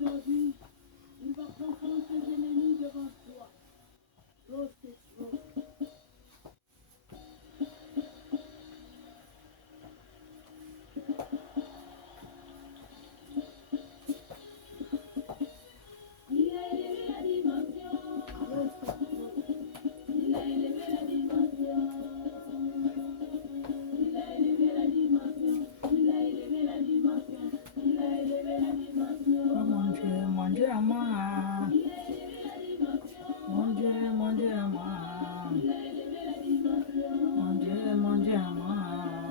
aujourd'hui, il va confronter ses ennemis devant toi. Roast it, roast it. Il a élevé la dimension. Roast it, roast it. Il a élevé la dimension. Il a élevé la dimension. Il a élevé la dimension. Il a élevé la dimension. Oh mon Dieu à moi. Il a élevé la dimension. Mon Dieu à moi. Il a élevé la dimension. Mon Dieu à moi.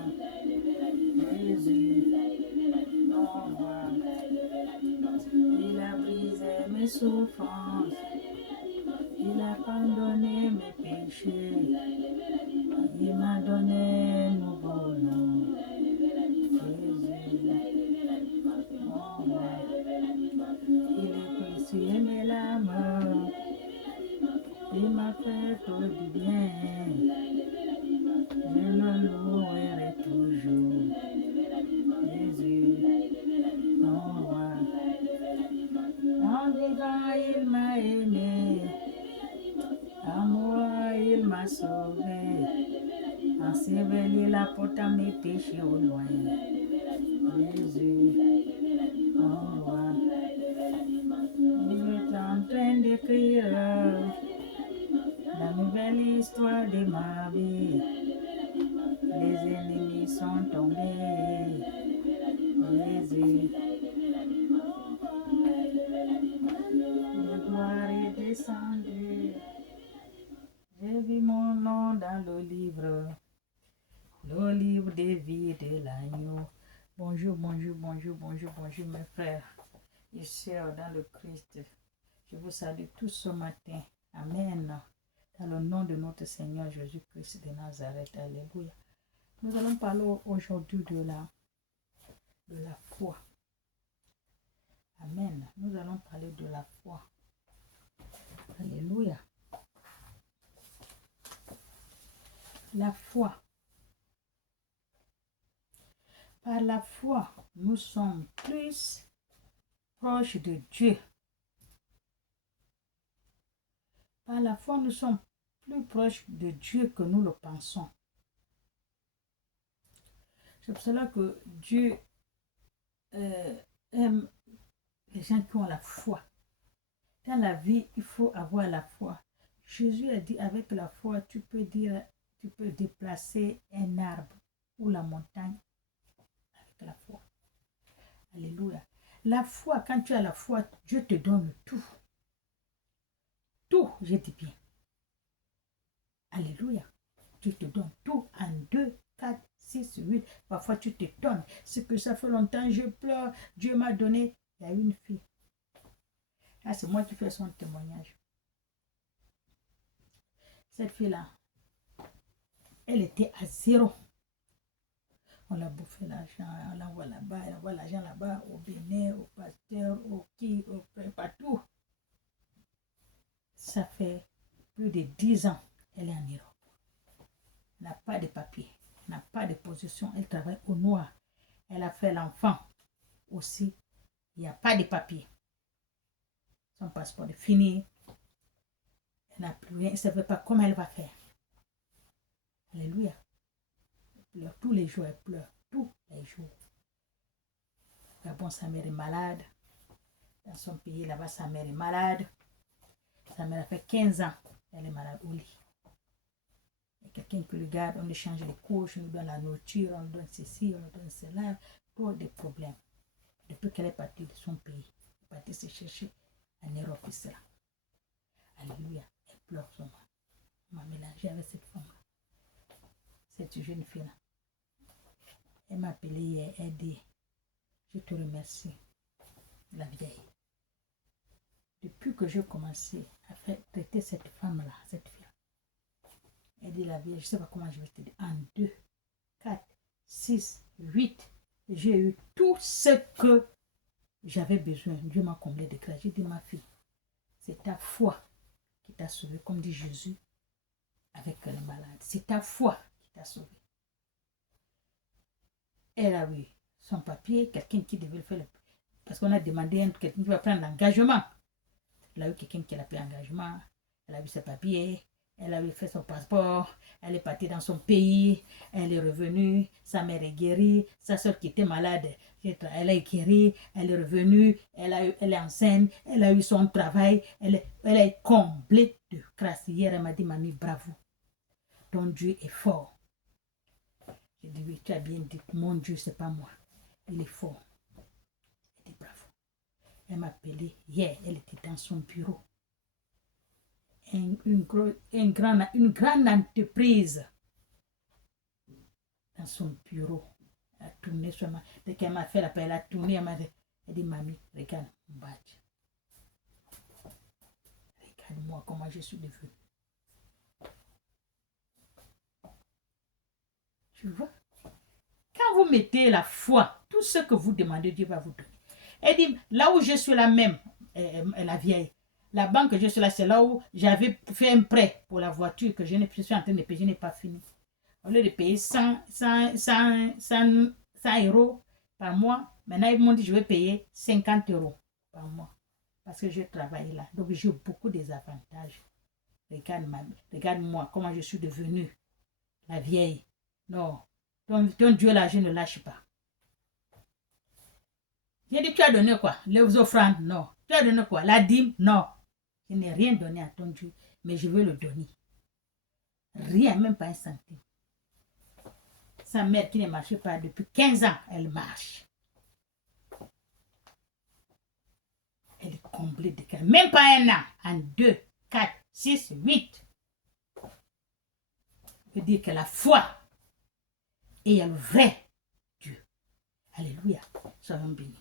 Il a élevé la dimension. Jésus, Il a élevé la dimension. mon roi. Il a élevé la dimension. Il a brisé mes souffrances. Il a élevé la dimension. Il a pardonné mes péchés. Il a élevé la dimension. Il m'a donné un nouveau nom. Il a élevé la dimension. Jésus, Il a élevé la dimension. mon Il roi. a élevé la dimension. Il est précieux mes larmes. Il a élevé la dimension. Il m'a fait tout du bien. Il a élevé la dimension. Je le louerai toujours. Il a élevé la dimension. Jésus, Il a élevé la dimension. mon roi. Il a élevé la dimension. En vivant, il m'a aimé. À moi, il m'a sauvé. Enseveli la porte à mes péchés au loin. Jésus, mon roi. Il est en train d'écrire la nouvelle histoire de ma vie. Les ennemis sont tombés. Jésus, le gloire est descendu. J'ai vu mon nom dans le livre de vie de l'agneau. Bonjour, bonjour, bonjour, bonjour, bonjour mes frères et sœurs dans le Christ. Je vous salue tous ce matin. Amen. Dans le nom de notre Seigneur Jésus-Christ de Nazareth. Alléluia. Nous allons parler aujourd'hui de la foi. Amen. Nous allons parler de la foi. Alléluia. La foi. Par la foi, nous sommes plus proches de Dieu. Par la foi, nous sommes plus proches de Dieu que nous le pensons. C'est pour cela que Dieu aime les gens qui ont la foi. Dans la vie, il faut avoir la foi. Jésus a dit, avec la foi, tu peux déplacer un arbre ou la montagne avec la foi. Alléluia. La foi, quand tu as la foi, Dieu te donne tout. Tout, je dis bien. Alléluia. Dieu te donne tout en 2, 4, 6, 8. Parfois, tu t'étonnes. C'est que ça fait longtemps, je pleure. Dieu m'a donné. Il y a une fille. Là, c'est moi qui fais son témoignage. Cette fille-là, elle était à 0. On l'a bouffé l'argent, on l'envoie là-bas, elle envoie l'argent là-bas, au Bénin, au pasteur, au partout. Ça fait plus de 10 ans, elle est en Europe. Elle n'a pas de papier, elle n'a pas de position, elle travaille au noir. Elle a fait l'enfant aussi, il n'y a pas de papier. Son passeport est fini, elle n'a plus rien, elle ne savait pas comment elle va faire. Alléluia. Elle pleure tous les jours, elle pleure tous les jours. Gabon, sa mère est malade. Dans son pays, là-bas, sa mère est malade. Sa mère a fait 15 ans, elle est malade au lit. Il y a quelqu'un qui le garde, on lui change les couches, on lui donne la nourriture, on lui donne ceci, on lui donne cela. Pour des problèmes. Depuis qu'elle est partie de son pays, elle est partie se chercher en Europe ici là. Alléluia. Elle pleure son mari. On m'a mélangé avec cette femme-là. Cette jeune fille-là. Elle m'a appelé hier, elle dit, je te remercie, la vieille. Depuis que j'ai commencé à faire traiter cette femme-là, cette fille, elle dit la vieille, je ne sais pas comment je vais te dire, en 2, 4, 6, 8, j'ai eu tout ce que j'avais besoin. Dieu m'a comblé de grâce. J'ai dit, ma fille, c'est ta foi qui t'a sauvé, comme dit Jésus avec le malade. C'est ta foi qui t'a sauvé. Elle a eu son papier, quelqu'un qui devait le faire. Parce qu'on a demandé à quelqu'un qui va prendre l'engagement. Elle a eu quelqu'un qui a pris l'engagement. Elle a vu ses papiers. Elle a fait son passeport. Elle est partie dans son pays. Elle est revenue. Sa mère est guérie. Sa soeur qui était malade, elle est guérie. Elle est revenue. Elle est enceinte. Elle a eu son travail. Elle est comblée de grâce. Hier, elle m'a dit, mamie, bravo. Ton Dieu est fort. J'ai dit, oui, tu as bien dit. Mon Dieu, ce n'est pas moi. Il est fort. Elle dit, bravo. Elle m'a appelé hier. Elle était dans son bureau. Une grande entreprise dans son bureau. Elle a tourné sur moi. Dès qu'elle m'a fait l'appel, elle a tourné. Elle dit, mamie, regarde mon badge. Regarde-moi comment je suis devenue. Tu vois? Quand vous mettez la foi, tout ce que vous demandez, Dieu va vous donner. Elle dit, là où je suis là même, la vieille, la banque, je suis là, c'est là où j'avais fait un prêt pour la voiture que je suis en train de payer, je n'ai pas fini. Au lieu de payer 100 euros par mois, maintenant ils m'ont dit je vais payer 50 euros par mois parce que je travaille là. Donc j'ai beaucoup des avantages. Regarde-moi comment je suis devenue la vieille. Non, ton Dieu là, je ne lâche pas. J'ai dit, tu as donné quoi? Les offrandes? Non. Tu as donné quoi? La dîme? Non. Je n'ai rien donné à ton Dieu, mais je veux le donner. Rien, même pas un centime. Sa mère qui ne marchait pas depuis 15 ans, elle marche. Elle est comblée de cœur. Même pas un an. En 2, 4, 6, 8. Je veux dire que la foi est le vrai Dieu. Alléluia. Soyons bénis.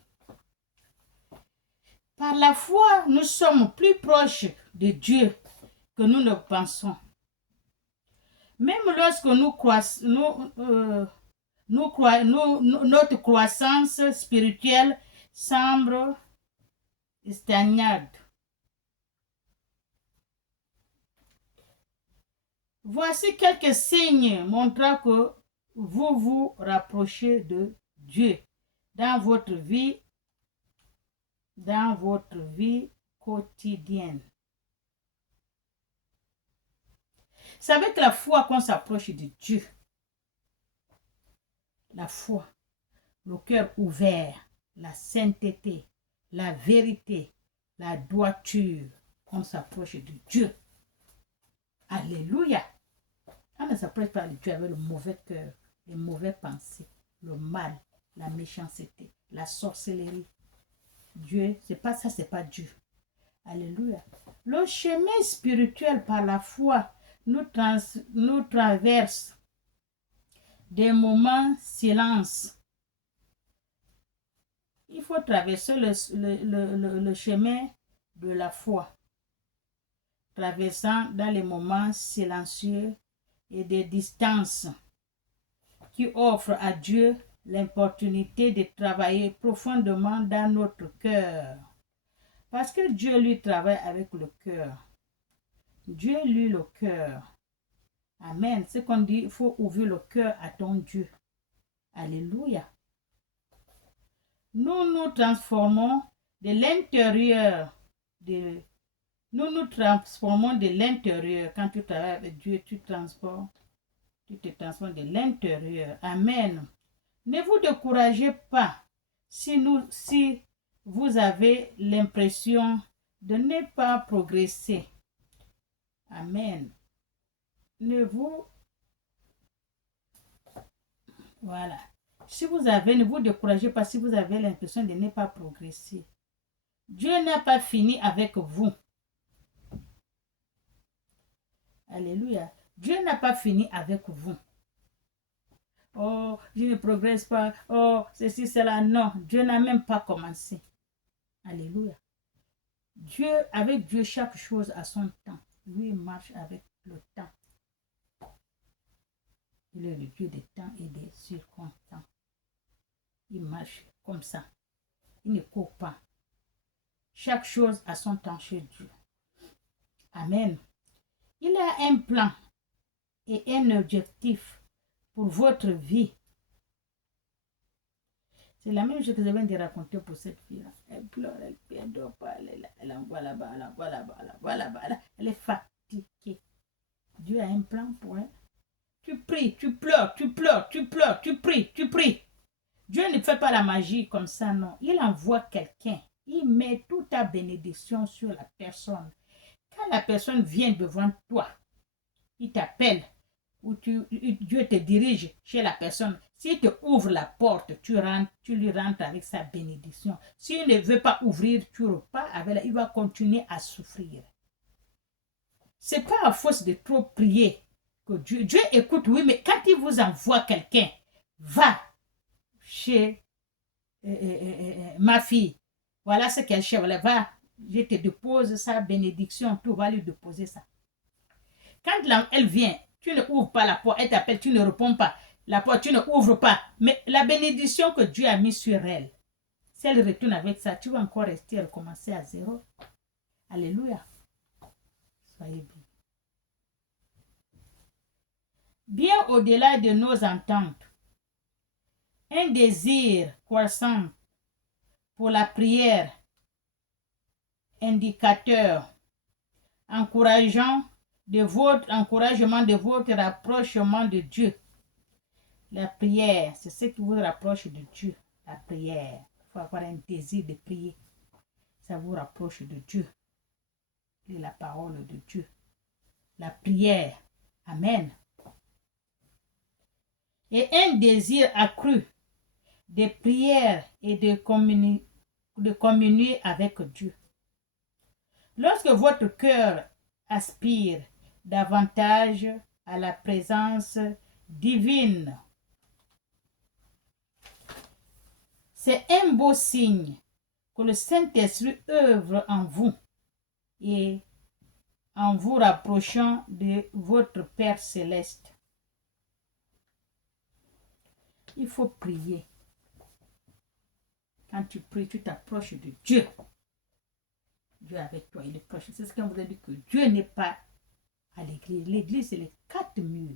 Par la foi, nous sommes plus proches de Dieu que nous ne pensons. Même lorsque notre croissance spirituelle semble stagnante. Voici quelques signes montrant que vous vous rapprochez de Dieu dans votre vie quotidienne. C'est avec la foi qu'on s'approche de Dieu. La foi, le cœur ouvert, la sainteté, la vérité, la droiture, on s'approche de Dieu. Alléluia. On ne s'approche pas de Dieu avec le mauvais cœur, les mauvaises pensées, le mal, la méchanceté, la sorcellerie. Dieu, c'est pas ça, c'est pas Dieu. Alléluia. Le chemin spirituel par la foi nous traverse des moments silence. Il faut traverser le chemin de la foi, traversant dans les moments silencieux et des distances qui offrent à Dieu l'opportunité de travailler profondément dans notre cœur. Parce que Dieu, lui, travaille avec le cœur. Dieu, lui, le cœur. Amen. C'est qu'on dit, il faut ouvrir le cœur à ton Dieu. Alléluia. Nous nous transformons de l'intérieur. Nous nous transformons de l'intérieur. Quand tu travailles avec Dieu, tu te transformes de l'intérieur. Amen. Ne vous découragez pas si vous avez l'impression de ne pas progresser. Amen. Voilà. Ne vous découragez pas si vous avez l'impression de ne pas progresser. Dieu n'a pas fini avec vous. Alléluia. Dieu n'a pas fini avec vous. Oh, je ne progresse pas. Oh, ceci, cela. Non, Dieu n'a même pas commencé. Alléluia. Avec Dieu, chaque chose a son temps. Lui, il marche avec le temps. Il est le Dieu des temps et des circonstances. Il marche comme ça. Il ne court pas. Chaque chose a son temps chez Dieu. Amen. Il a un plan et un objectif pour votre vie. C'est la même chose que je viens de raconter pour cette fille-là. Elle pleure, elle ne dort pas, elle envoie là-bas, elle envoie là-bas, elle envoie là-bas. Elle est fatiguée. Dieu a un plan pour elle. Tu pries, tu pleures, tu pleures, tu pleures, tu pries, tu pries. Dieu ne fait pas la magie comme ça, non. Il envoie quelqu'un. Il met toute ta bénédiction sur la personne. Quand la personne vient devant toi, il t'appelle ou Dieu te dirige chez la personne. S'il te ouvre la porte, tu lui rentres avec sa bénédiction. S'il ne veut pas ouvrir, tu repars avec elle. Il va continuer à souffrir. C'est pas à force de trop prier que Dieu écoute, oui, mais quand il vous envoie quelqu'un, va chez ma fille. Voilà ce qu'elle cherche. Va, je te dépose sa bénédiction. Tu vas lui déposer ça. Quand elle vient, tu ne ouvres pas la porte. Elle t'appelle, tu ne réponds pas. La porte, tu ne ouvres pas. Mais la bénédiction que Dieu a mise sur elle, si elle retourne avec ça, tu vas encore rester, recommencer à zéro. Alléluia. Soyez bien. Bien au-delà de nos ententes, un désir croissant pour la prière, indicateur, encouragement de votre rapprochement de Dieu. La prière, c'est ce qui vous rapproche de Dieu. La prière. Il faut avoir un désir de prier. Ça vous rapproche de Dieu. Et la parole de Dieu. La prière. Amen. Et un désir accru de prière et de communier avec Dieu. Lorsque votre cœur aspire davantage à la présence divine, c'est un beau signe que le Saint-Esprit œuvre en vous et en vous rapprochant de votre Père céleste. Il faut prier. Quand tu pries, tu t'approches de Dieu. Dieu est avec toi, il est proche. C'est ce qu'on vous a dit, que Dieu n'est pas à l'église. L'église, c'est les 4 murs.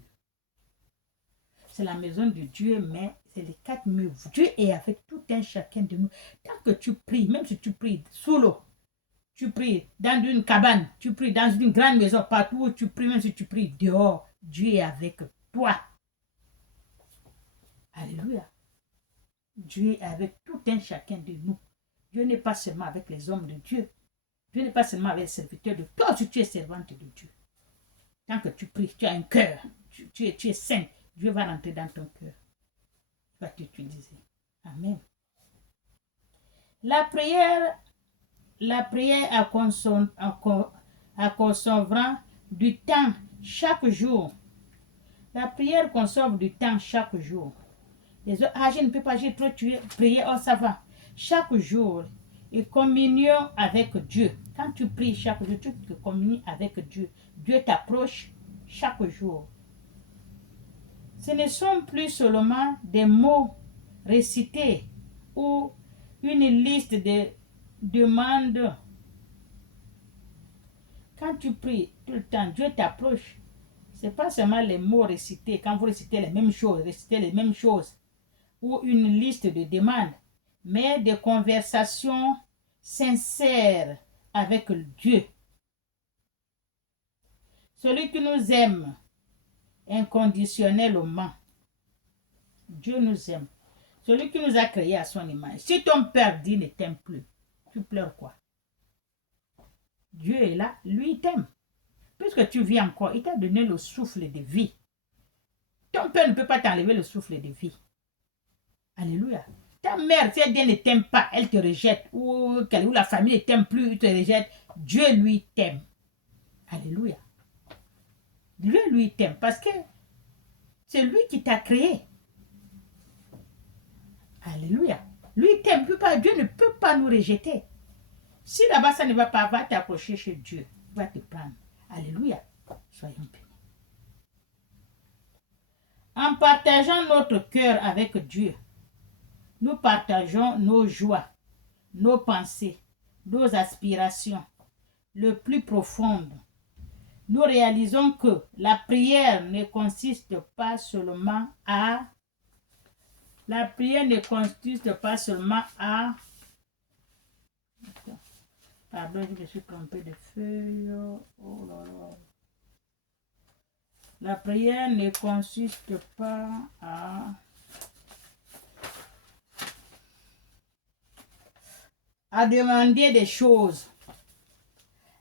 C'est la maison de Dieu, mais c'est les 4 murs. Dieu est avec tout un chacun de nous. Tant que tu pries, même si tu pries sous l'eau, tu pries dans une cabane, tu pries dans une grande maison, partout où tu pries, même si tu pries dehors, Dieu est avec toi. Alléluia. Dieu est avec tout un chacun de nous. Dieu n'est pas seulement avec les hommes de Dieu. Dieu n'est pas seulement avec les serviteurs de toi. Si tu es servante de Dieu. Tant que tu pries, tu as un cœur. Tu es saint. Dieu va rentrer dans ton cœur. Il va t'utiliser. Amen. La prière a consommant du temps chaque jour. La prière consomme du temps chaque jour. Les autres, je ne peux pas, j'ai trop prier, oh ça va. Chaque jour, et communion avec Dieu. Quand tu pries chaque jour, tu te communies avec Dieu. Dieu t'approche chaque jour. Ce ne sont plus seulement des mots récités ou une liste de demandes. Quand tu pries tout le temps, Dieu t'approche. Ce n'est pas seulement les mots récités. Quand vous récitez les mêmes choses, ou une liste de demandes, mais des conversations sincères avec Dieu. Celui qui nous aime inconditionnellement. Dieu nous aime. Celui qui nous a créés à son image. Si ton père dit ne t'aime plus, tu pleures quoi? Dieu est là, lui il t'aime. Puisque tu vis encore, il t'a donné le souffle de vie. Ton père ne peut pas t'enlever le souffle de vie. Alléluia. Ta mère, si elle ne t'aime pas, elle te rejette. Ou la famille ne t'aime plus, il te rejette. Dieu, lui, t'aime. Alléluia. Dieu, lui, t'aime. Parce que c'est lui qui t'a créé. Alléluia. Lui, t'aime. Dieu ne peut pas nous rejeter. Si là-bas, ça ne va pas, va t'approcher chez Dieu. Il va te prendre. Alléluia. Soyons bénis. En partageant notre cœur avec Dieu, nous partageons nos joies, nos pensées, nos aspirations les plus profondes. Nous réalisons que la prière ne consiste pas seulement à La prière ne consiste pas seulement à... Pardon, je me suis trompée de feuille. Oh là là. La prière ne consiste pas à demander des choses.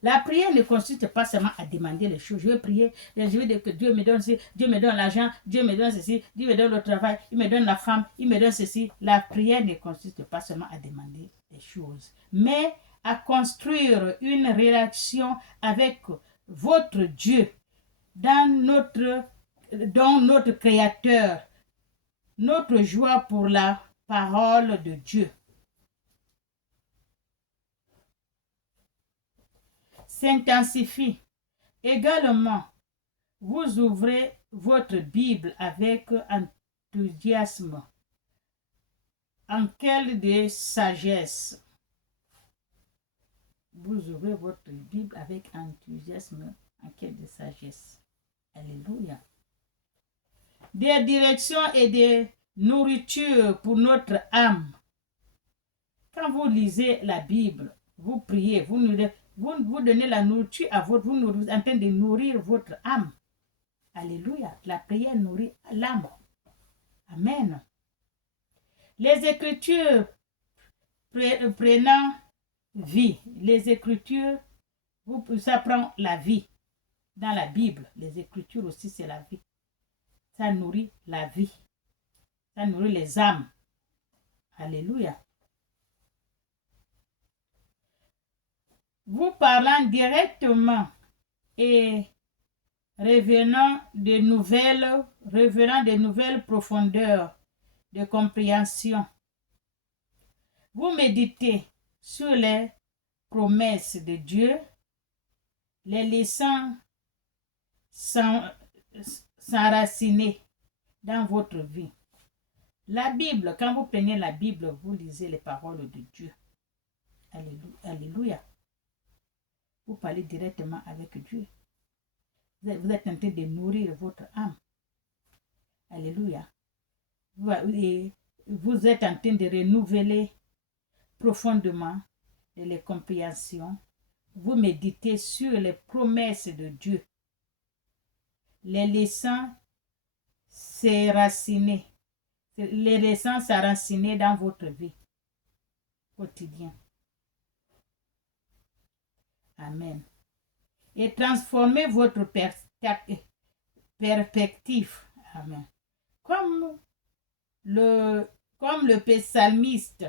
La prière ne consiste pas seulement à demander les choses. Je vais prier, je veux dire que Dieu me donne ceci, Dieu me donne l'argent, Dieu me donne ceci, Dieu me donne le travail, il me donne la femme, il me donne ceci. La prière ne consiste pas seulement à demander des choses, mais à construire une relation avec votre Dieu dans notre Créateur, notre joie pour la parole de Dieu. S'intensifie. Également, vous ouvrez votre Bible avec enthousiasme, en quête de sagesse. Vous ouvrez votre Bible avec enthousiasme, en quête de sagesse. Alléluia. Des directions et des nourritures pour notre âme. Quand vous lisez la Bible, vous priez, vous donnez la nourriture à vous êtes en train de nourrir votre âme. Alléluia. La prière nourrit l'âme. Amen. Les Écritures prenant vie. Les Écritures, ça prend la vie. Dans la Bible, les Écritures aussi, c'est la vie. Ça nourrit la vie. Ça nourrit les âmes. Alléluia. Vous parlant directement et revenant de nouvelles profondeurs de compréhension. Vous méditez sur les promesses de Dieu, les laissant s'enraciner dans votre vie. La Bible, quand vous prenez la Bible, vous lisez les paroles de Dieu. Alléluia. Vous parlez directement avec Dieu. Vous êtes en train de nourrir votre âme. Alléluia. Vous êtes en train de renouveler profondément les compréhensions. Vous méditez sur les promesses de Dieu, les laissant s'enraciner dans votre vie quotidienne. Amen. Et transformer votre perspective. Amen. Comme le psalmiste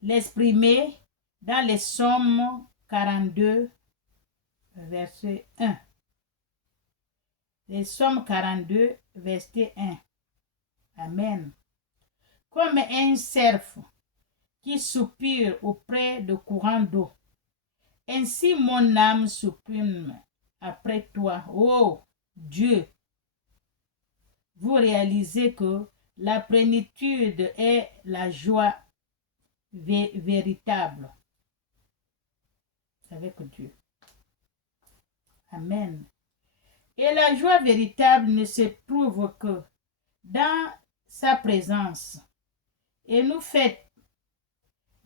l'exprimait dans les Psaumes 42, verset 1. Les Psaumes 42, verset 1. Amen. Comme un cerf qui soupire auprès de courants d'eau, ainsi mon âme soupire après toi, ô Dieu. Vous réalisez que la plénitude est la joie véritable avec Dieu. Amen. Et la joie véritable ne se trouve que dans sa présence. Et nous faisons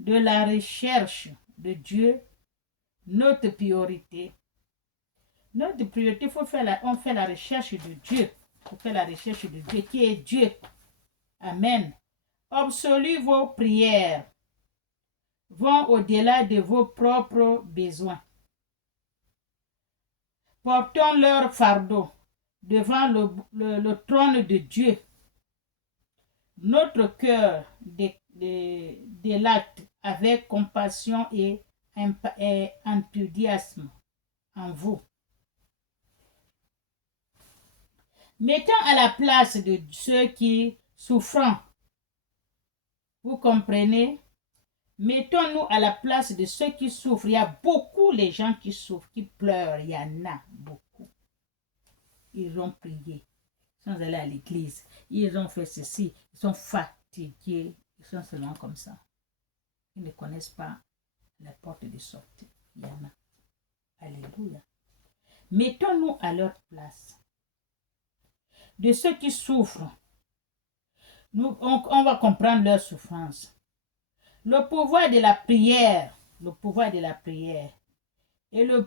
de la recherche de Dieu notre priorité. Notre priorité, on fait la recherche de Dieu. On fait la recherche de Dieu, qui est Dieu. Amen. Absolue vos prières vont au-delà de vos propres besoins. Portons leur fardeau devant le trône de Dieu. Notre cœur délate avec compassion et enthousiasme en vous. Mettons à la place de ceux qui souffrent. Vous comprenez? Mettons-nous à la place de ceux qui souffrent. Il y a beaucoup de gens qui souffrent, qui pleurent. Il y en a beaucoup. Ils ont prié. Ils sont allés à l'église. Ils ont fait ceci. Ils sont fatigués. Ils sont seulement comme ça. Ils ne connaissent pas la porte de sortie. Il y en a. Alléluia. Mettons-nous à leur place. De ceux qui souffrent. On va comprendre leur souffrance. Le pouvoir de la prière, et le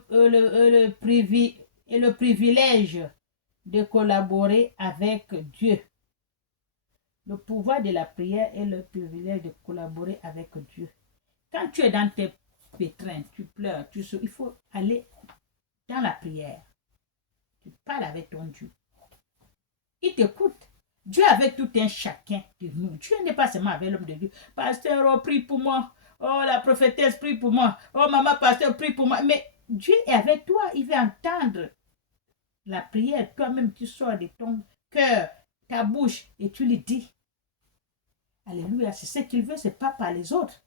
privilège de collaborer avec Dieu. Le pouvoir de la prière et le privilège de collaborer avec Dieu. Quand tu es dans tes pétrins, tu pleures, il faut aller dans la prière. Tu parles avec ton Dieu. Il t'écoute. Dieu avec tout un chacun de nous. Dieu n'est pas seulement avec l'homme de Dieu. Pasteur, oh, prie pour moi. Oh, la prophétesse, prie pour moi. Oh, maman, pasteur, prie pour moi. Mais Dieu est avec toi. Il veut entendre la prière. Toi-même, tu sors de ton cœur, ta bouche, et tu lui dis. Alléluia. C'est ce qu'il veut, c'est pas par les autres.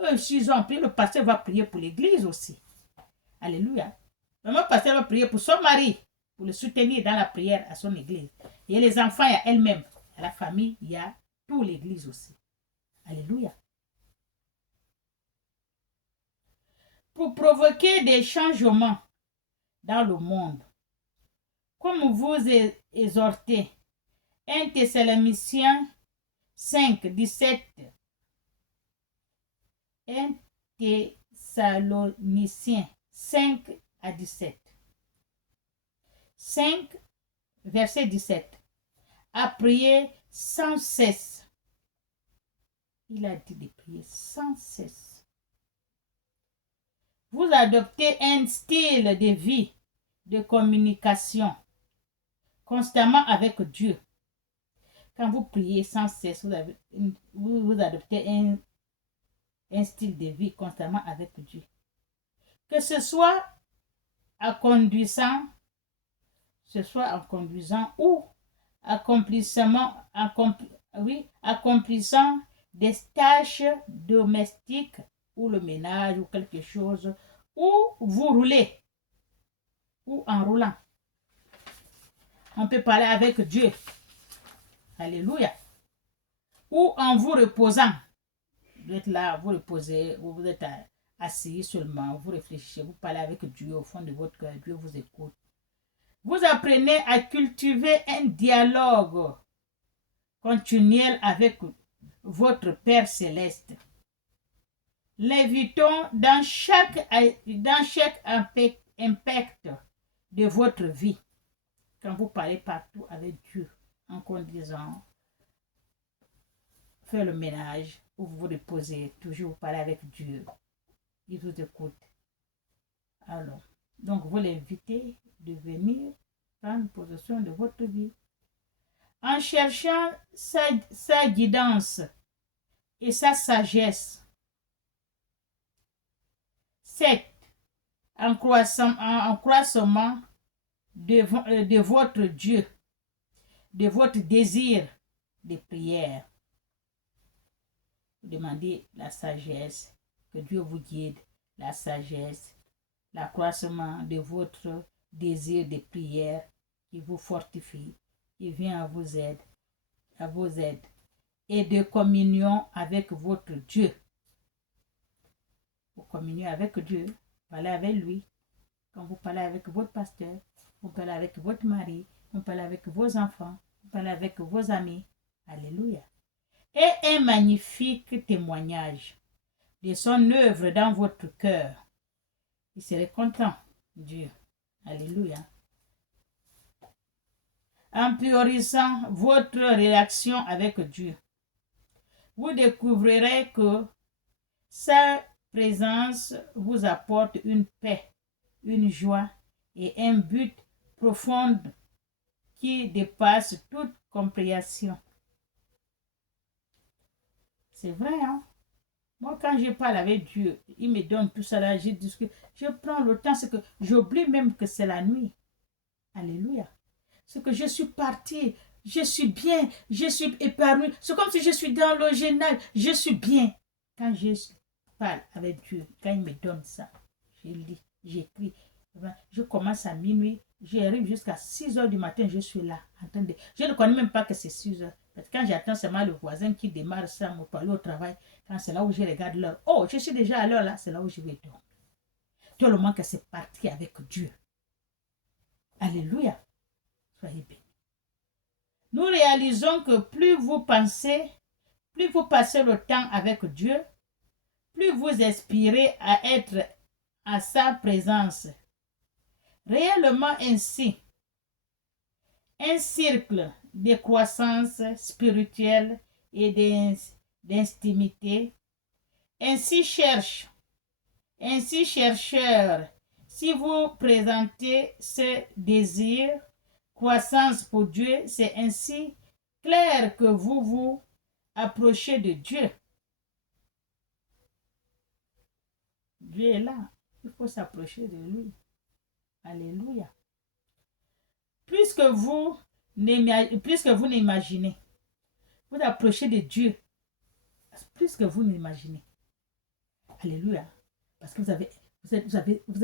Eux, s'ils ont prié, le pasteur va prier pour l'église aussi. Alléluia. Maman, pasteur va prier pour son mari, pour le soutenir dans la prière à son église. Et les enfants, il y a elle-même. À la famille, il y a toute l'église aussi. Alléluia. Pour provoquer des changements dans le monde, comme vous exhortez, 1 Thessaloniciens 5, 17. 1 Thessaloniciens 5 à 17. 5, verset 17. À prier sans cesse. Il a dit de prier sans cesse. Vous adoptez un style de vie, de communication, constamment avec Dieu. Quand vous priez sans cesse, vous adoptez un style de vie constamment avec Dieu. Que ce soit en conduisant ou accomplissant des tâches domestiques ou le ménage ou quelque chose, ou vous roulez, ou en roulant. On peut parler avec Dieu. Alléluia. Ou en vous reposant. Vous êtes là, vous reposez, vous êtes assis seulement, vous réfléchissez, vous parlez avec Dieu au fond de votre cœur, Dieu vous écoute. Vous apprenez à cultiver un dialogue continuel avec votre Père céleste. L'invitons dans chaque impact de votre vie. Quand vous parlez partout avec Dieu, en conduisant, faire le ménage, ou vous vous reposez, toujours vous parlez avec Dieu. Il vous écoute. Alors, donc vous l'invitez de venir prendre possession de votre vie. En cherchant sa guidance et sa sagesse. 7. En croissement de votre Dieu, de votre désir de prière. Vous demandez la sagesse, que Dieu vous guide, la sagesse, l'accroissement de votre désir de prière qui vous fortifie, qui vient à vous aider, et de communion avec votre Dieu. Vous communiez avec Dieu, parlez avec lui. Quand vous parlez avec votre pasteur, vous parlez avec votre mari, vous parlez avec vos enfants, vous parlez avec vos amis. Alléluia. Et un magnifique témoignage de son œuvre dans votre cœur. Il serait content, Dieu. Alléluia. En priorisant votre relation avec Dieu, vous découvrirez que sa présence vous apporte une paix, une joie et un but profond qui dépasse toute compréhension. C'est vrai, hein? Moi, quand je parle avec Dieu, il me donne tout ça là, je discute, je prends le temps, c'est que j'oublie même que c'est la nuit. Alléluia. C'est que je suis partie, je suis bien, je suis épargnée. C'est comme si je suis dans le général, je suis bien. Quand je parle avec Dieu, quand il me donne ça, je lis, j'écris. Je commence à minuit, j'arrive jusqu'à 6 heures du matin, je suis là. Entendez, je ne connais même pas que c'est 6 heures. Parce que quand j'attends seulement le voisin qui démarre ça, me parler au travail, quand c'est là où je regarde l'heure, oh, je suis déjà à l'heure là, c'est là où je vais dormir. Tellement que c'est parti avec Dieu. Alléluia. Soyez bénis. Nous réalisons que plus vous passez le temps avec Dieu, plus vous aspirez à être à sa présence. Réellement ainsi, un cercle de croissance spirituelle et d'intimité. Ainsi, chercheurs, si vous présentez ce désir, croissance pour Dieu, c'est ainsi clair que vous vous approchez de Dieu. Dieu est là, il faut s'approcher de lui. Alléluia. Puisque vous n'imaginez, vous approchez de Dieu plus que vous n'imaginez. Alléluia. Parce que vous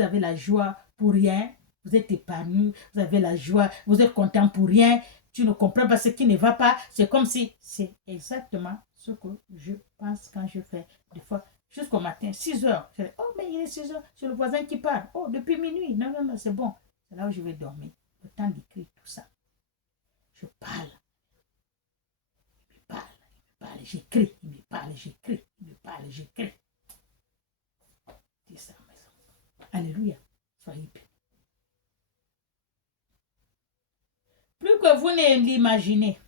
avez la joie pour rien. Vous êtes épanoui, vous avez la joie, vous êtes content pour rien. Tu ne comprends pas ce qui ne va pas. C'est comme si c'est exactement ce que je pense quand je fais des fois jusqu'au matin, 6 heures. Je dis, oh, mais il est 6 heures, c'est le voisin qui parle. Oh, depuis minuit. Non, non, non, c'est bon. C'est là où je vais dormir. Le temps d'écrire tout ça. Je parle. Il me parle. Il me parle. J'écris. Il me parle. J'écris. Il me parle. J'écris. Dis ça à la maison. Alléluia. Soyez bénis. Plus que vous ne l'imaginez,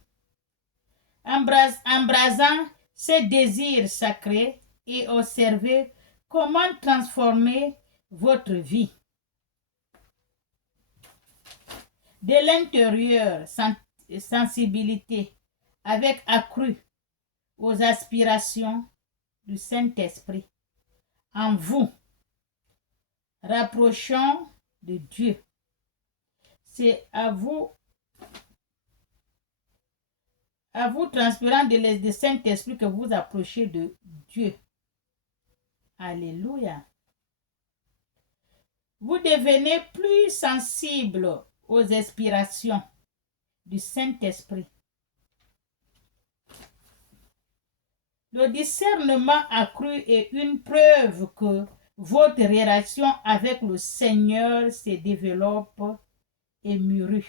embrasant ces désirs sacrés et observez comment transformer votre vie. De l'intérieur, sensibilité avec accrue aux aspirations du Saint-Esprit en vous, rapprochant de Dieu. C'est à vous transpirant de Saint-Esprit que vous approchez de Dieu. Alléluia. Vous devenez plus sensible aux aspirations du Saint-Esprit. Le discernement accru est une preuve que votre relation avec le Seigneur se développe et mûrit.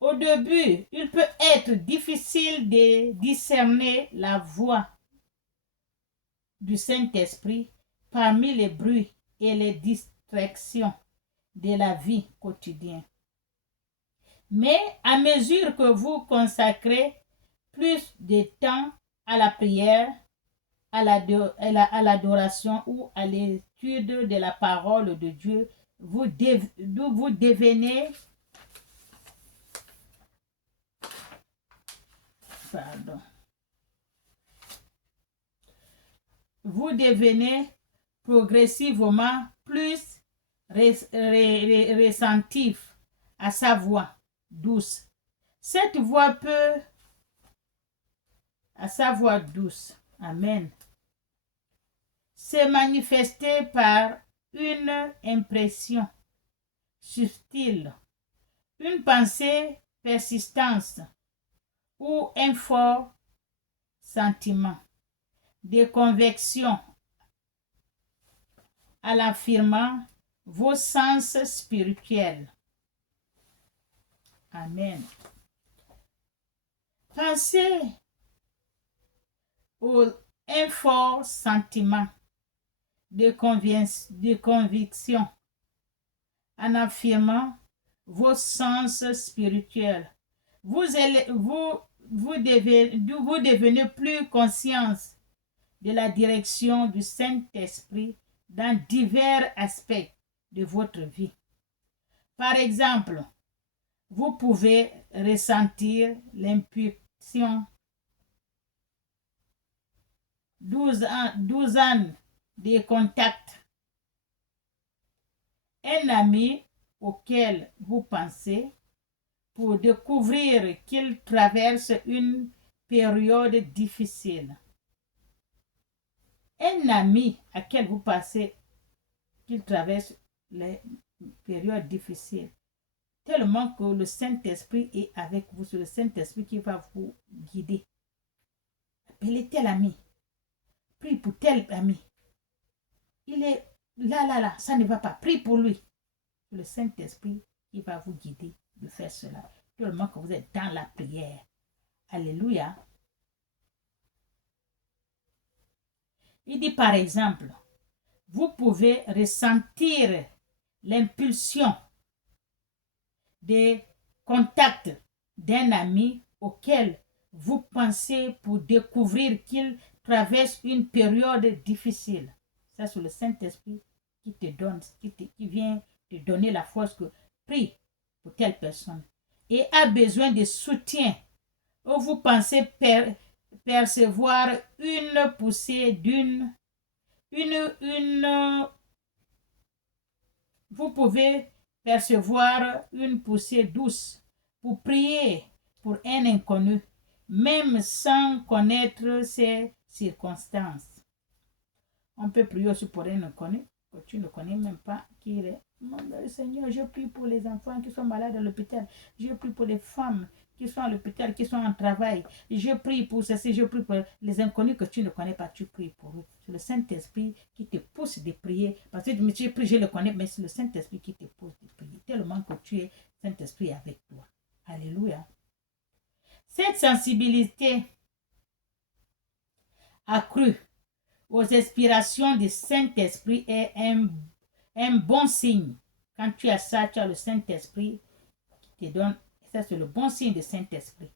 Au début, il peut être difficile de discerner la voix du Saint-Esprit parmi les bruits et les distractions de la vie quotidienne. Mais à mesure que vous consacrez plus de temps à la prière, à l'adoration ou à l'étude de la parole de Dieu, vous devenez progressivement plus réceptif à sa voix douce. Cette voix amen, se manifester par une impression subtile, une pensée persistante ou un fort sentiment de conviction à l'affirmant vos sens spirituels. Amen. Pensez un fort sentiment de conviction en affirmant vos sens spirituels. Vous devenez plus conscient de la direction du Saint-Esprit dans divers aspects de votre vie. Par exemple, vous pouvez ressentir l'impulsion 12 ans de contact. Un ami auquel vous pensez pour découvrir qu'il traverse une période difficile. Un ami à qui vous pensez qu'il traverse les périodes difficiles. Tellement que le Saint-Esprit est avec vous, c'est le Saint-Esprit qui va vous guider. Appelez tel ami. Prie pour tel ami. Il est là, ça ne va pas. Prie pour lui. C'est le Saint-Esprit qui va vous guider de faire cela. tellement que vous êtes dans la prière. Alléluia. Il dit par exemple, vous pouvez ressentir l'impulsion des contacts d'un ami auquel vous pensez pour découvrir qu'il traverse une période difficile. Ça, c'est le Saint-Esprit qui te donne, qui vient te donner la force que prie pour telle personne et a besoin de soutien. Ou vous pensez percevoir une poussée vous pouvez percevoir une poussée douce pour prier pour un inconnu, même sans connaître ses circonstances. On peut prier aussi pour un inconnu que tu ne connais même pas qui il est. Seigneur, je prie pour les enfants qui sont malades à l'hôpital. Je prie pour les femmes qui sont à l'hôpital, qui sont en travail. Je prie pour ceci, je prie pour les inconnus que tu ne connais pas, tu pries pour eux. C'est le Saint-Esprit qui te pousse de prier. Parce que tu pries, je le connais, mais c'est le Saint-Esprit qui te pousse de prier. Tellement que tu es Saint-Esprit avec toi. Alléluia. Cette sensibilité accrue aux inspirations du Saint-Esprit est un bon signe. Quand tu as ça, tu as le Saint-Esprit qui te donne. Ça, c'est le bon signe du Saint-Esprit.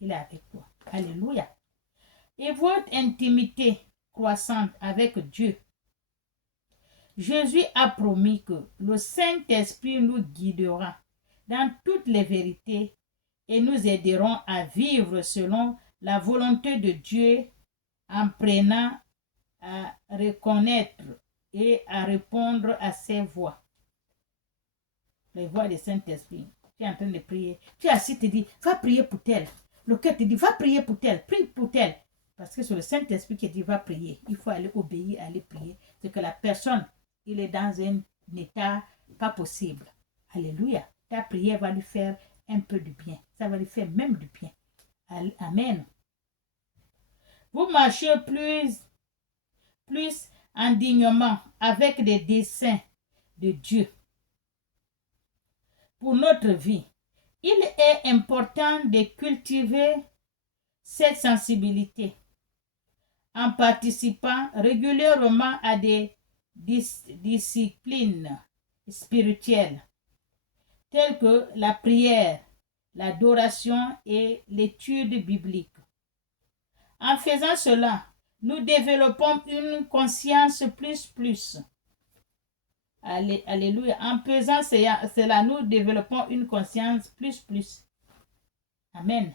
Il est avec toi. Alléluia. Et votre intimité croissante avec Dieu. Jésus a promis que le Saint-Esprit nous guidera dans toutes les vérités et nous aiderons à vivre selon la volonté de Dieu en prenant à reconnaître et à répondre à ses voix. Les voix du Saint-Esprit. Tu es en train de prier. Tu es assis, te dis, va prier pour tel. Le cœur te dit, va prier pour tel, prie pour tel. Parce que c'est le Saint-Esprit qui dit, va prier. Il faut aller obéir, aller prier. C'est que la personne, il est dans un état pas possible. Alléluia. Ta prière va lui faire un peu du bien. Ça va lui faire même du bien. Amen. Vous marchez plus indignement avec des desseins de Dieu pour notre vie. Il est important de cultiver cette sensibilité en participant régulièrement à des disciplines spirituelles telles que la prière, l'adoration et l'étude biblique. En faisant cela, nous développons une conscience plus. Alléluia. En faisant cela, nous développons une conscience plus. Amen.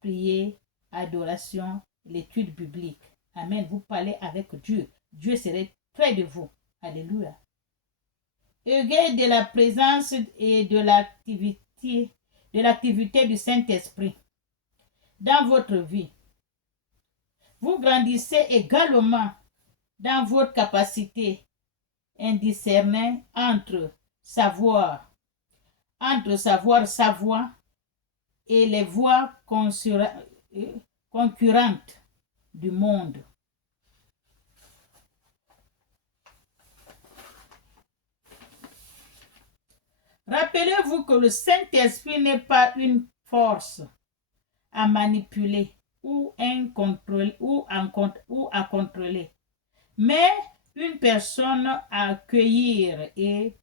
Prier, adoration, l'étude biblique. Amen. Vous parlez avec Dieu. Dieu serait près de vous. Alléluia. Ayez de la présence et de l'activité du Saint-Esprit dans votre vie. Vous grandissez également dans votre capacité indiscernée entre savoir sa voix et les voix concurrentes du monde. Rappelez-vous que le Saint-Esprit n'est pas une force à manipuler ou à contrôler, mais une personne à accueillir et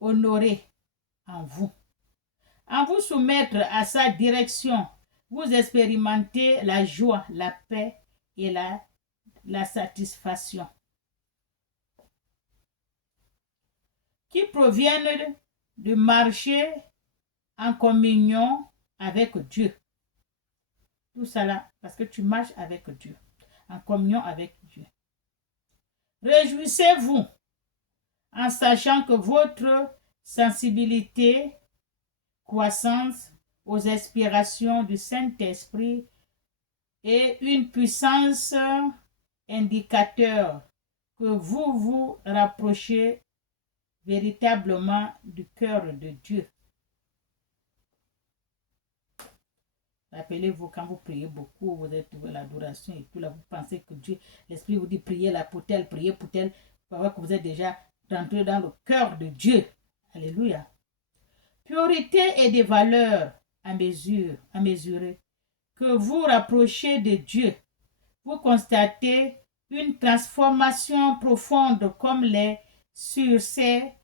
honorer en vous. En vous soumettre à sa direction, vous expérimentez la joie, la paix et la satisfaction qui proviennent de marcher en communion avec Dieu. Tout cela parce que tu marches avec Dieu, en communion avec Dieu. Réjouissez-vous en sachant que votre sensibilité croissance aux inspirations du Saint-Esprit est une puissance indicateur que vous vous rapprochez véritablement du cœur de Dieu. Rappelez-vous, quand vous priez beaucoup, vous êtes dans l'adoration et tout là, vous pensez que Dieu, l'Esprit vous dit priez là pour tel, priez pour tel, vous voyez que vous êtes déjà rentré dans le cœur de Dieu. Alléluia. Purité et des valeurs à mesurer que vous rapprochez de Dieu, vous constatez une transformation profonde comme les succès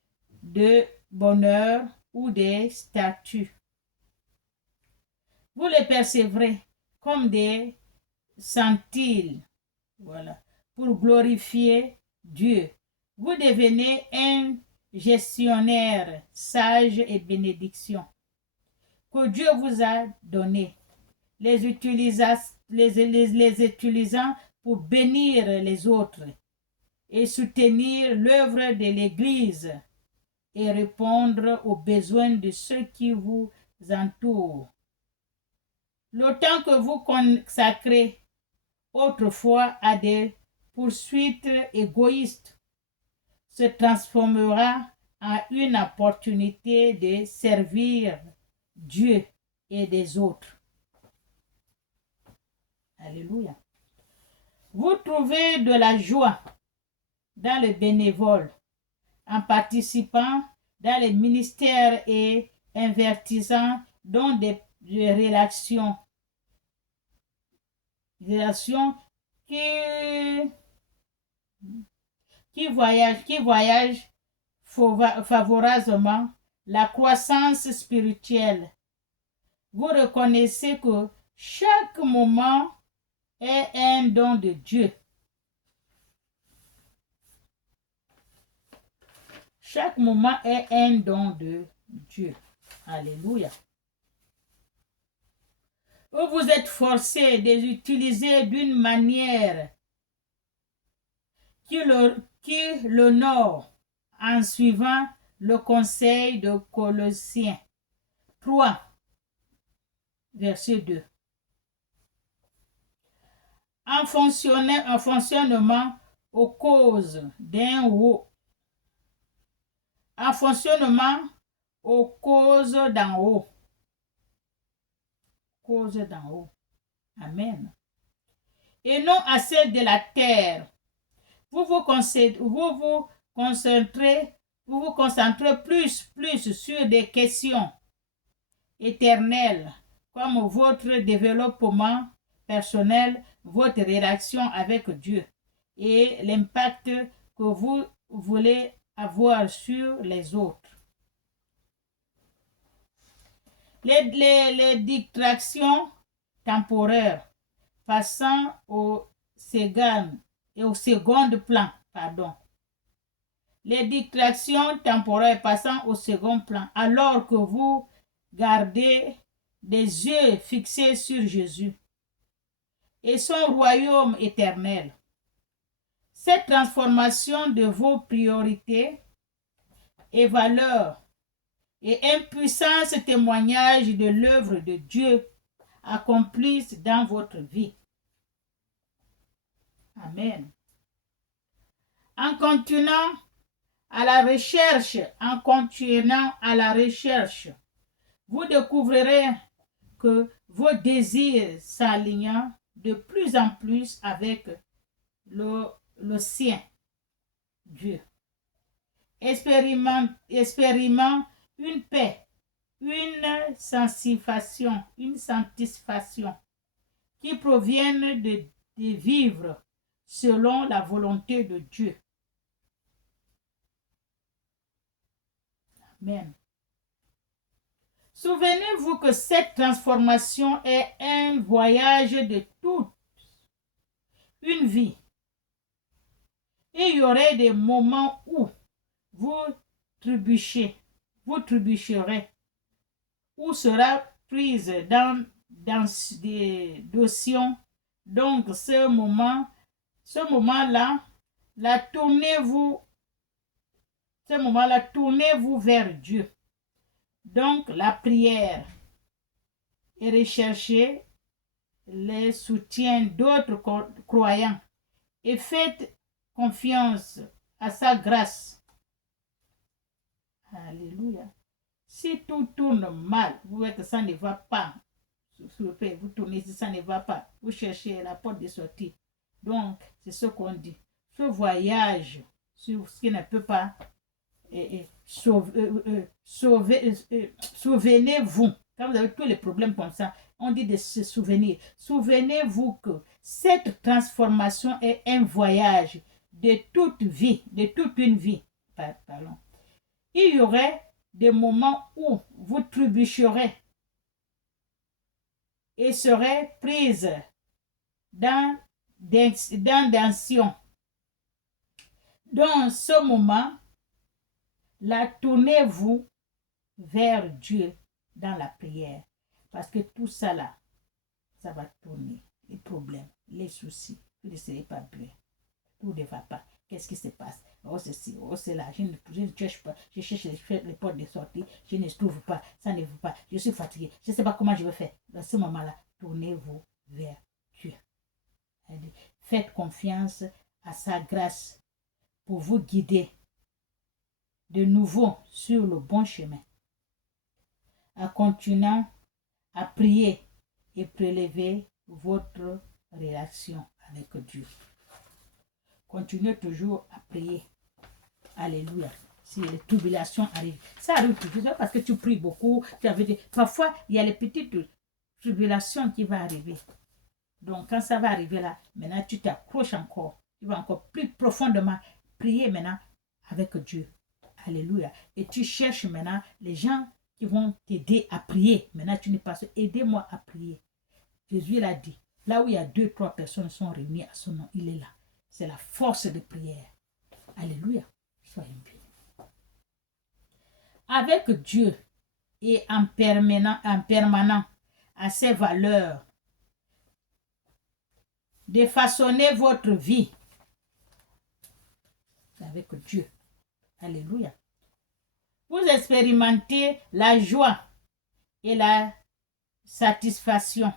de bonheur ou des statues. Vous les percevrez comme des sentiers, voilà, pour glorifier Dieu. Vous devenez un gestionnaire sage et bénédiction que Dieu vous a donné, les utilisant pour bénir les autres et soutenir l'œuvre de l'Église et répondre aux besoins de ceux qui vous entourent. Le temps que vous consacrez autrefois à des poursuites égoïstes se transformera en une opportunité de servir Dieu et des autres. Alléluia. Vous trouvez de la joie dans le bénévole en participant dans les ministères et investissant dans des relations qui voyagent favorablement la croissance spirituelle. Vous reconnaissez que chaque moment est un don de Dieu. Chaque moment est un don de Dieu. Alléluia. Vous êtes forcé de l'utiliser d'une manière qui l'honore en suivant le conseil de Colossiens 3, verset 2. En fonctionnement aux causes d'en haut. En fonctionnement aux causes d'en haut. Causes d'en haut. Amen. Et non à celles de la terre. Vous vous concentrez plus sur des questions éternelles comme votre développement personnel, votre relation avec Dieu et l'impact que vous voulez avoir sur les autres. Les distractions temporaires passant au second plan, Les distractions temporaires passant au second plan, alors que vous gardez des yeux fixés sur Jésus et son royaume éternel. Cette transformation de vos priorités et valeurs et un puissant témoignage de l'œuvre de Dieu accomplissent dans votre vie. Amen. En continuant à la recherche, vous découvrirez que vos désirs s'alignent de plus en plus avec le sien, Dieu. Expérimente une paix, une satisfaction qui proviennent de vivre selon la volonté de Dieu. Amen. Souvenez-vous que cette transformation est un voyage de toute une vie. Il y aurait des moments où vous trébucherez, où sera prise dans des notions. Donc, ce moment-là, tournez-vous vers Dieu. Donc, la prière et recherchez le soutien d'autres croyants et faites confiance à sa grâce. Alléluia. Si tout tourne mal, vous voyez que ça ne va pas. Vous tournez si ça ne va pas. Vous cherchez la porte de sortie. Donc, c'est ce qu'on dit. Ce voyage sur ce qui ne peut pas souvenez-vous Quand vous avez tous les problèmes comme ça, on dit de se souvenir. Souvenez-vous que cette transformation est un voyage de toute vie, de toute une vie. Pardon. Il y aurait des moments où vous trébucherez et serez prise dans d'anciens. Dans ce moment, là, tournez-vous vers Dieu dans la prière. Parce que tout ça là, ça va tourner. Les problèmes, les soucis, vous ne serez pas bien. Tout ne va pas. Qu'est-ce qui se passe? Oh, ceci, oh, cela. Je ne cherche pas. Je cherche les portes de sortie. Je ne trouve pas. Ça ne veut pas. Je suis fatigué. Je ne sais pas comment je vais faire. Dans ce moment-là, tournez-vous vers Dieu. Faites confiance à sa grâce pour vous guider de nouveau sur le bon chemin. En continuant à prier et prélever votre relation avec Dieu. Continuez toujours à prier. Alléluia. Si les tribulations arrivent. Ça arrive toujours parce que tu pries beaucoup. Parfois, il y a les petites tribulations qui vont arriver. Donc, quand ça va arriver là, maintenant, tu t'approches encore. Tu vas encore plus profondément prier maintenant avec Dieu. Alléluia. Et tu cherches maintenant les gens qui vont t'aider à prier. Maintenant, tu n'es pas seul. Aidez-moi à prier. Jésus l'a dit. Là où il y a 2, 3 personnes sont réunies à son nom, il est là. C'est la force de prière. Alléluia. Soyez bénis. Avec Dieu et en permanent à ses valeurs, de façonner votre vie avec Dieu. Alléluia. Vous expérimentez la joie et la satisfaction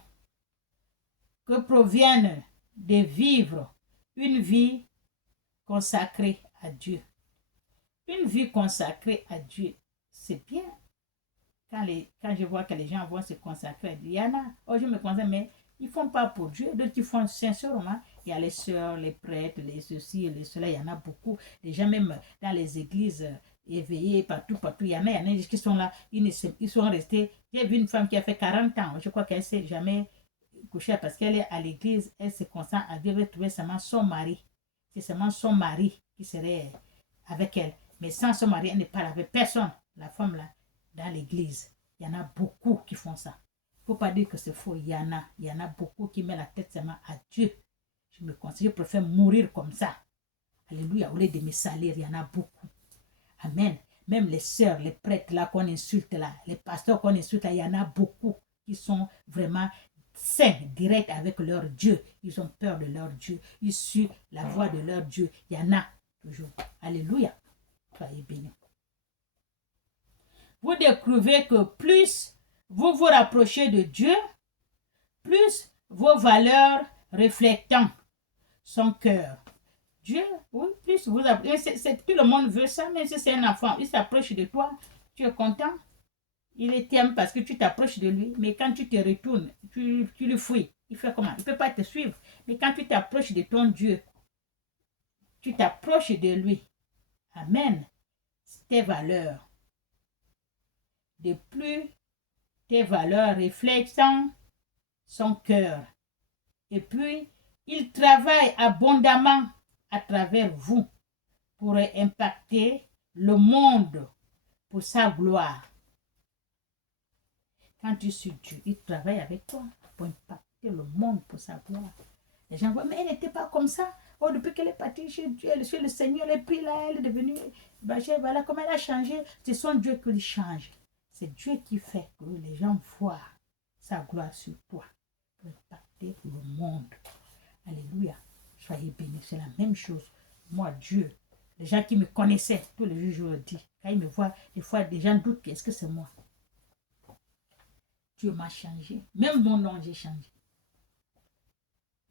que proviennent de vivre une vie consacrée à Dieu. Une vie consacrée à Dieu, c'est bien. Quand je vois que les gens vont se consacrer à Dieu, il y en a, oh je me consacre, mais ils ne font pas pour Dieu, d'autres qui font sincèrement. Il y a les sœurs, les prêtres, les ceci et les cela, il y en a beaucoup. Les gens même dans les églises éveillées, partout, il y en a qui sont là, ils sont restés. J'ai vu une femme qui a fait 40 ans, je crois qu'elle ne s'est jamais couchée parce qu'elle est à l'église, elle se concentre à Dieu, elle veut trouver seulement son mari. C'est seulement son mari qui serait avec elle. Mais sans son mari, elle ne parle avec personne, la femme là, dans l'église. Il y en a beaucoup qui font ça. Il ne faut pas dire que c'est faux, il y en a beaucoup qui mettent la tête seulement à Dieu. Je préfère mourir comme ça. Alléluia, au lieu de me salir, il y en a beaucoup. Amen. Même les sœurs, les prêtres là qu'on insulte là, les pasteurs qu'on insulte là, il y en a beaucoup qui sont vraiment saints, directs avec leur Dieu. Ils ont peur de leur Dieu. Ils suivent la voix de leur Dieu. Il y en a toujours. Alléluia. Soyez bénis. Vous découvrez que plus vous vous rapprochez de Dieu, plus vos valeurs reflétant son cœur. Dieu, oui, plus vous approchez. Tout le monde veut ça, mais si c'est un enfant, il s'approche de toi, tu es content. Il t'aime parce que tu t'approches de lui, mais quand tu te retournes, tu le fuis. Il fait comment? Il ne peut pas te suivre. Mais quand tu t'approches de ton Dieu, tu t'approches de lui. Amen. C'est tes valeurs. De plus tes valeurs reflètent son cœur. Et puis, il travaille abondamment à travers vous pour impacter le monde pour sa gloire. Quand tu suis Dieu, il travaille avec toi pour impacter le monde pour sa gloire. Les gens voient, mais elle n'était pas comme ça. Oh, depuis qu'elle est partie chez Dieu, elle suit le Seigneur, elle est pris là, elle est devenue, voilà comment elle a changé. C'est son Dieu qui le change. C'est Dieu qui fait que les gens voient sa gloire sur toi pour impacter le monde. Alléluia. Soyez bénis. C'est la même chose. Moi, Dieu, les gens qui me connaissaient, tous les jours, je leur dis, quand ils me voient, des fois, des gens doutent, est-ce que c'est moi? Dieu m'a changé. Même mon nom, j'ai changé.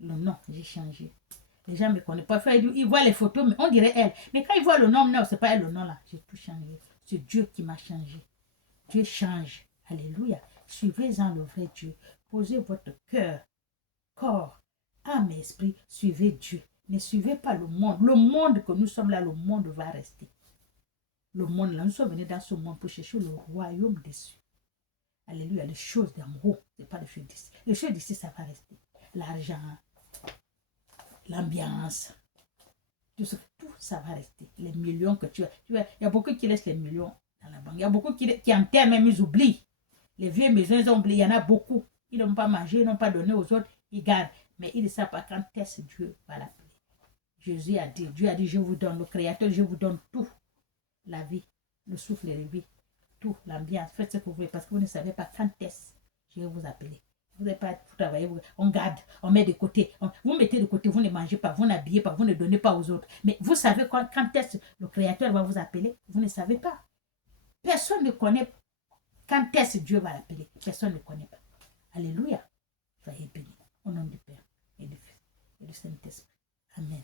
Le nom, j'ai changé. Les gens me connaissent. Parfois, ils voient les photos, mais on dirait elle. Mais quand ils voient le nom, non, c'est pas elle le nom là. J'ai tout changé. C'est Dieu qui m'a changé. Dieu change. Alléluia. Suivez-en le vrai Dieu. Posez votre cœur, corps, âme et esprit. Suivez Dieu. Ne suivez pas le monde. Le monde que nous sommes là, le monde va rester. Le monde là, nous sommes venus dans ce monde pour chercher le royaume des cieux. Alléluia, les choses d'en haut, ce n'est pas les choses d'ici. Les choses d'ici, ça va rester. L'argent, l'ambiance, tout ça va rester. Les millions que tu as. Il y a beaucoup qui laissent les millions dans la banque. Il y a beaucoup qui enterrent, même ils oublient. Les vieilles maisons, ils ont oublié. Il y en a beaucoup. Ils n'ont pas mangé, ils n'ont pas donné aux autres. Ils gardent. Mais ils ne savent pas quand est-ce que Dieu va l'appeler. Jésus a dit, Dieu a dit, je vous donne, le Créateur, je vous donne tout. La vie, le souffle et la vie, tout, l'ambiance. Faites ce que vous voulez parce que vous ne savez pas quand est-ce que je vais vous appeler. Vous n'avez pas travailler, on garde, on met de côté. Vous mettez de côté, vous ne mangez pas, vous n'habillez pas, vous ne donnez pas aux autres. Mais vous savez quand est-ce que le Créateur va vous appeler? Vous ne savez pas. Personne ne connaît quand est-ce que Dieu va l'appeler. Personne ne connaît pas. Alléluia. Soyez bénis. Au nom du Père et du Fils et du Saint-Esprit. Amen.